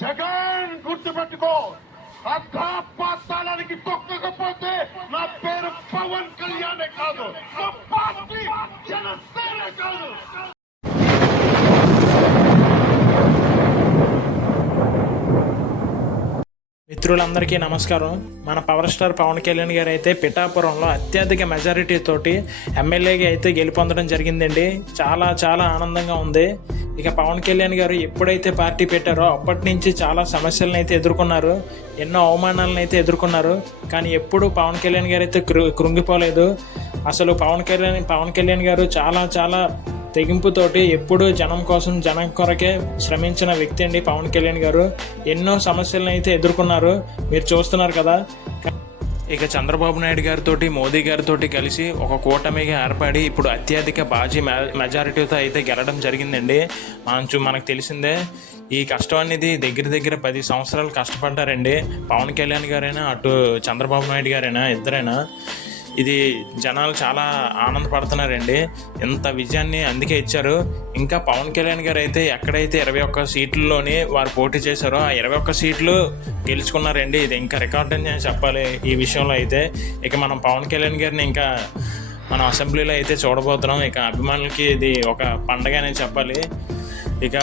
జగన్ గుర్తుపెట్టుకో అర్ధాపాతాళానికి తొక్కకపోతే నా పేరు పవన్ కళ్యాణే కాదు నా పార్టీ జనసేన కాదు. మిత్రులందరికీ నమస్కారం. మన పవర్ స్టార్ పవన్ కళ్యాణ్ గారు అయితే పిఠాపురంలో అత్యధిక మెజారిటీ తోటి ఎమ్మెల్యేగా అయితే గెలుపొందడం జరిగిందండి. చాలా చాలా ఆనందంగా ఉంది. ఇక పవన్ కళ్యాణ్ గారు ఎప్పుడైతే పార్టీ పెట్టారో అప్పటి నుంచి చాలా సమస్యలను అయితే ఎదుర్కొన్నారు. ఎన్నో అవమానాలను అయితే ఎదుర్కొన్నారు. కానీ ఎప్పుడు పవన్ కళ్యాణ్ గారు అయితే కృ కృంగిపోలేదు. అసలు పవన్ కళ్యాణ్ పవన్ కళ్యాణ్ గారు చాలా చాలా తెగింపుతోటి ఎప్పుడూ జనం కోసం జనం కొరకే శ్రమించిన వ్యక్తి అండి పవన్ కళ్యాణ్ గారు. ఎన్నో సమస్యలను అయితే ఎదుర్కొన్నారు. మీరు చూస్తున్నారు కదా. ఇక చంద్రబాబు నాయుడు గారితో మోదీ గారితో కలిసి ఒక కూటమిగా ఏర్పడి ఇప్పుడు అత్యధిక బాజీ మె- మెజారిటీతో అయితే గెలడం జరిగిందండి. మంచు మనకు తెలిసిందే ఈ కష్టం అనేది దగ్గర దగ్గర పది సంవత్సరాలు కష్టపడ్డారండి. పవన్ కళ్యాణ్ గారైనా అటు చంద్రబాబు నాయుడు గారైనా ఇద్దరైనా. ఇది జనాలు చాలా ఆనందపడుతున్నారండి. ఇంత విజయాన్ని అందుకే ఇచ్చారు. ఇంకా పవన్ కళ్యాణ్ గారు అయితే ఎక్కడైతే ఇరవై ఒక్క సీట్లలోని వారు పోటీ చేశారో ఆ ఇరవై ఒక్క సీట్లు గెలుచుకున్నారండి. ఇది ఇంకా రికార్డ్ అని నేను చెప్పాలి ఈ విషయంలో అయితే. ఇక మనం పవన్ కళ్యాణ్ గారిని ఇంకా మనం అసెంబ్లీలో అయితే చూడబోతున్నాం. ఇక అభిమానులకి ఇది ఒక పండగ అని చెప్పాలి. ఇక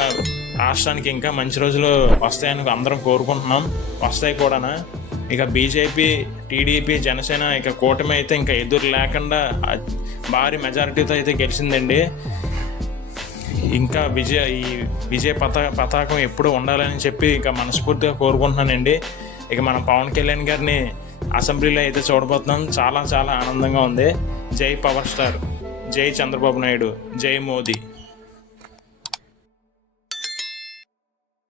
రాష్ట్రానికి ఇంకా మంచి రోజులు వస్తాయని అందరం కోరుకుంటున్నాం. వస్తాయి కూడా ఇక బీజేపీ టీడీపీ జనసేన ఇక కూటమి అయితే ఇంకా ఎదురు లేకుండా భారీ మెజారిటీతో అయితే గెలిచిందండి. ఇంకా విజయ ఈ విజయ పతా పతాకం ఎప్పుడు ఉండాలని చెప్పి ఇక మనస్ఫూర్తిగా కోరుకుంటున్నానండి. ఇక మన పవన్ కళ్యాణ్ గారిని అసెంబ్లీలో అయితే చూడబోతున్నాం. చాలా చాలా ఆనందంగా ఉంది. జై పవర్ స్టార్. జై చంద్రబాబు నాయుడు. జై మోదీ.